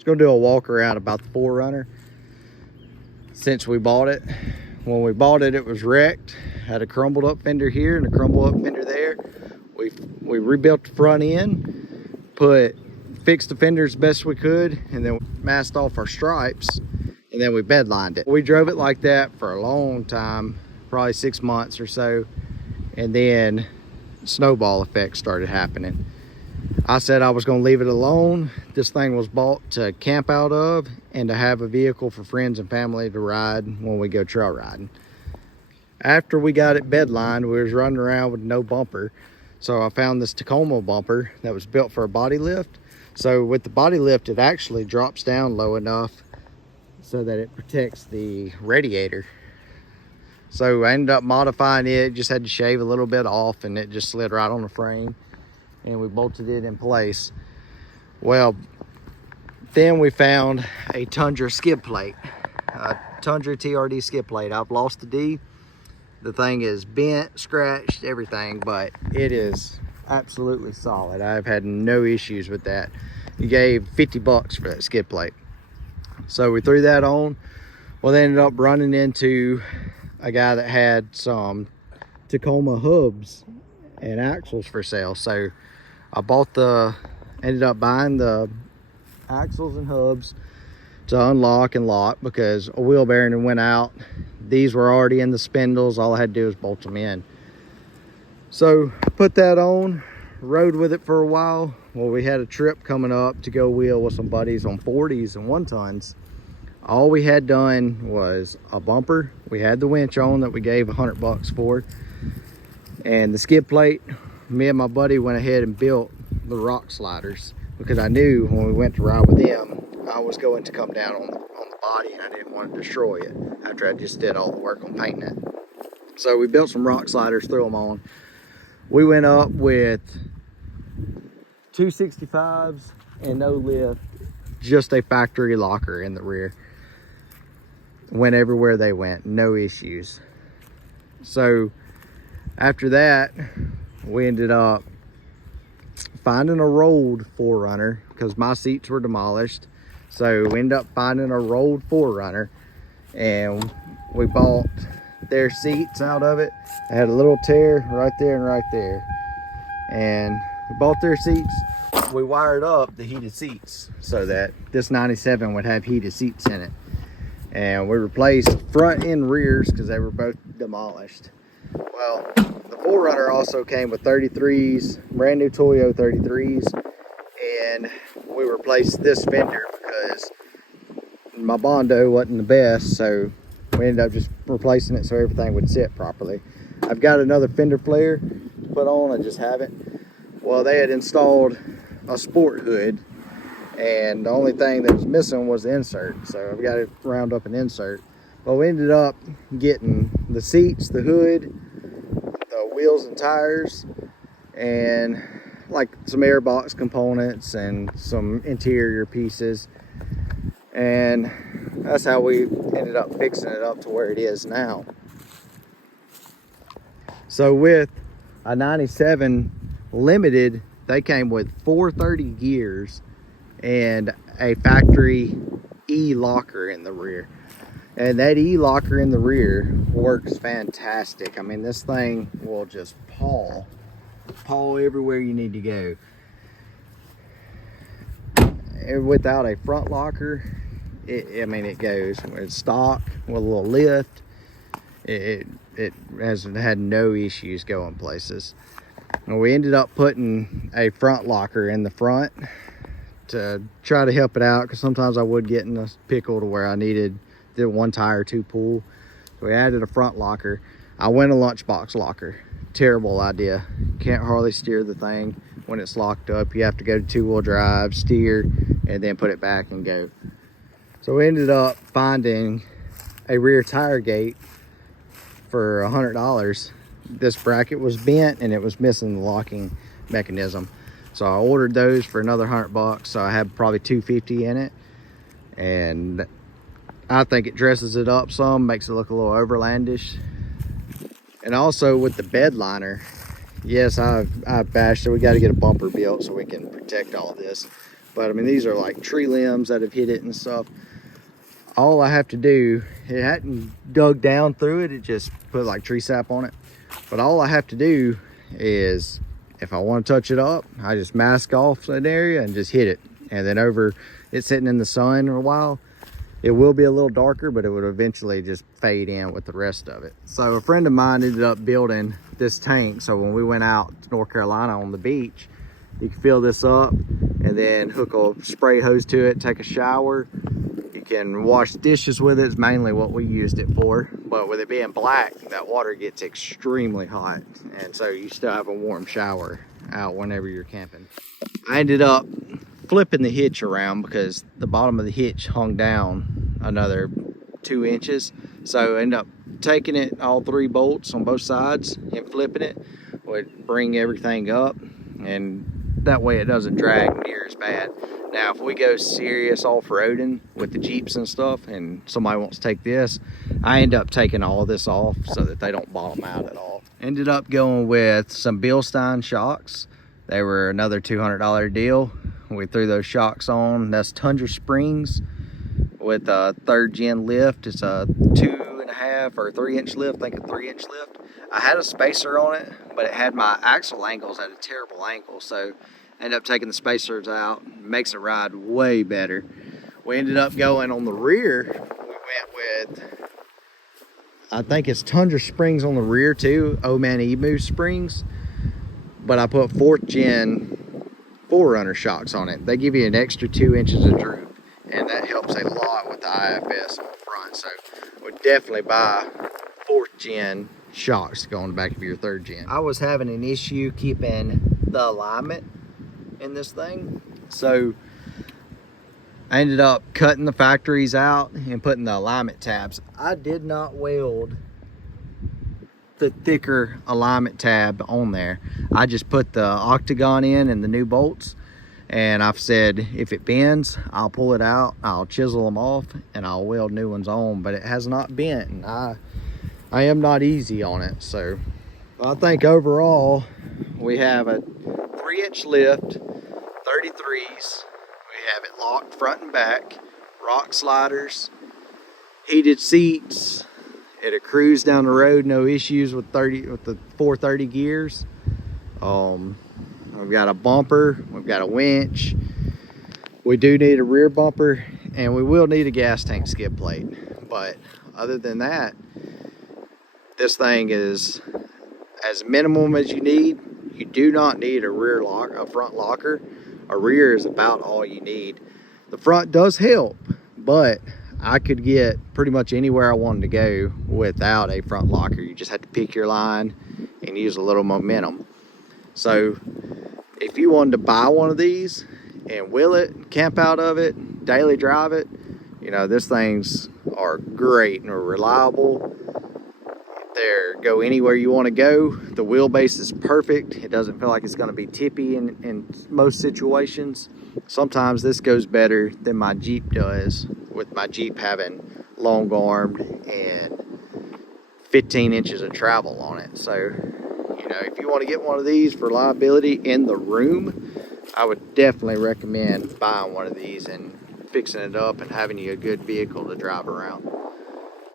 Just gonna do a walk around about the 4Runner since we bought it. When we bought it, it was wrecked. Had a crumbled up fender here and a crumbled up fender there. We rebuilt the front end, fixed the fenders best we could, and then masked off our stripes, and then we bed lined it. We drove it like that for a long time, probably 6 months or so, and then snowball effect started happening. I said I was going to leave it alone. This thing was bought to camp out of and to have a vehicle for friends and family to ride when we go trail riding. After we got it bed lined, we was running around with no bumper. So I found this Tacoma bumper that was built for a body lift. So with the body lift, it actually drops down low enough so that it protects the radiator. So I ended up modifying it, just had to shave a little bit off, and it just slid right on the frame, and we bolted it in place. Well, then we found a Tundra skid plate, a Tundra TRD skid plate. I've lost the D. The thing is bent, scratched, everything, but it is absolutely solid. I've had no issues with that. You gave 50 bucks for that skid plate. So we threw that on. Well, they ended up running into a guy that had some Tacoma hubs and axles for sale. So I ended up buying the axles and hubs to unlock and lock because a wheel bearing went out. These were already in the spindles. All I had to do was bolt them in. So put that on, rode with it for a while. Well, we had a trip coming up to go wheel with some buddies on 40s and 1-tons. All we had done was a bumper. We had the winch on that we gave 100 bucks for. And the skid plate, me and my buddy went ahead and built the rock sliders because I knew when we went to ride with them, I was going to come down on the body, and I didn't want to destroy it after I just did all the work on painting it. So we built some rock sliders, threw them on. We went up with 265s and no lift, just a factory locker in the rear. Went everywhere they went, no issues. So after that, we ended up finding a rolled 4Runner because my seats were demolished. So we ended up finding a rolled 4Runner, and we bought their seats out of it. It had a little tear right there and right there. And we bought their seats. We wired up the heated seats so that this 97 would have heated seats in it. And we replaced front and rears because they were both demolished. Well, the 4Runner also came with 33s, brand new Toyo 33s. And we replaced this fender because my Bondo wasn't the best, so we ended up just replacing it so everything would sit properly. I've got another fender flare to put on, I just haven't. Well, they had installed a sport hood, and the only thing that was missing was the insert, so I've got to round up an insert. Well, we ended up getting the seats, the hood, the wheels and tires, and like some airbox components and some interior pieces, and that's how we ended up fixing it up to where it is now. So with a 97 Limited, they came with 430 gears and a factory E-locker in the rear, and that E-locker in the rear works fantastic. I mean, this thing will just paw everywhere you need to go. And without a front locker, it goes. It's stock with a little lift. It has had no issues going places. And we ended up putting a front locker in the front to try to help it out, because sometimes I would get in a pickle to where I needed the one tire to pull. So we added a front locker. I went a lunchbox locker. Terrible idea. Can't hardly steer the thing when it's locked up. You have to go to 2-wheel drive, steer, and then put it back and go. So we ended up finding a rear tire gate for $100. This bracket was bent and it was missing the locking mechanism. So I ordered those for another $100. So I have probably $250 in it. And I think it dresses it up some, makes it look a little overlandish. And also with the bed liner, yes, I've bashed it. We got to get a bumper built so we can protect all this. But I mean, these are like tree limbs that have hit it and stuff. All I have to do, it hadn't dug down through it, it just put like tree sap on it. But all I have to do is, if I want to touch it up, I just mask off that area and just hit it. And then over it sitting in the sun for a while, it will be a little darker, but it would eventually just fade in with the rest of it. So a friend of mine ended up building this tank. So when we went out to North Carolina on the beach, you can fill this up and then hook a spray hose to it, take a shower. You can wash dishes with it. It's mainly what we used it for. But with it being black, that water gets extremely hot. And so you still have a warm shower out whenever you're camping. I ended up flipping the hitch around because the bottom of the hitch hung down another 2 inches. So I ended up taking it, all 3 bolts on both sides, and flipping it would bring everything up, and that way it doesn't drag near as bad. Now, if we go serious off-roading with the Jeeps and stuff, and somebody wants to take this, I end up taking all of this off so that they don't bottom out at all. Ended up going with some Bilstein shocks. They were another $200 deal. We threw those shocks on. That's Tundra Springs with a 3rd gen lift. It's a 2.5 or 3 inch lift, I think a 3 inch lift. I had a spacer on it, but it had my axle angles at a terrible angle. So I ended up taking the spacers out. It makes it ride way better. We ended up going on the rear. We went with, I think it's Tundra Springs on the rear too, Oman Emu Springs. But I put 4th gen 4Runner shocks on it. They give you an extra 2 inches of droop, and that helps a lot with the IFS on the front. So would definitely buy 4th gen shocks to go on the back of your 3rd gen. I was having an issue keeping the alignment in this thing, so I ended up cutting the factories out and putting the alignment tabs. I did not weld the thicker alignment tab on there. I just put the octagon in and the new bolts, and I've said if it bends, I'll pull it out, I'll chisel them off, and I'll weld new ones on. But it has not bent, and I am not easy on it. So I think overall we have a 3 inch lift, 33s. We have it locked front and back, rock sliders, heated seats. It'll cruise down the road, no issues with the 430 gears. We've got a bumper, we've got a winch. We do need a rear bumper, and we will need a gas tank skid plate. But other than that, this thing is as minimum as you need. You do not need a front locker. A rear is about all you need. The front does help, but I could get pretty much anywhere I wanted to go without a front locker. You just have to pick your line and use a little momentum. So if you wanted to buy one of these and wheel it, camp out of it, daily drive it, you know, these things are great and are reliable. They go anywhere you want to go. The wheelbase is perfect. It doesn't feel like it's going to be tippy in most situations. Sometimes this goes better than my Jeep does, with my Jeep having long armed and 15 inches of travel on it. So, you know, if you want to get one of these for liability in the room, I would definitely recommend buying one of these and fixing it up and having you a good vehicle to drive around.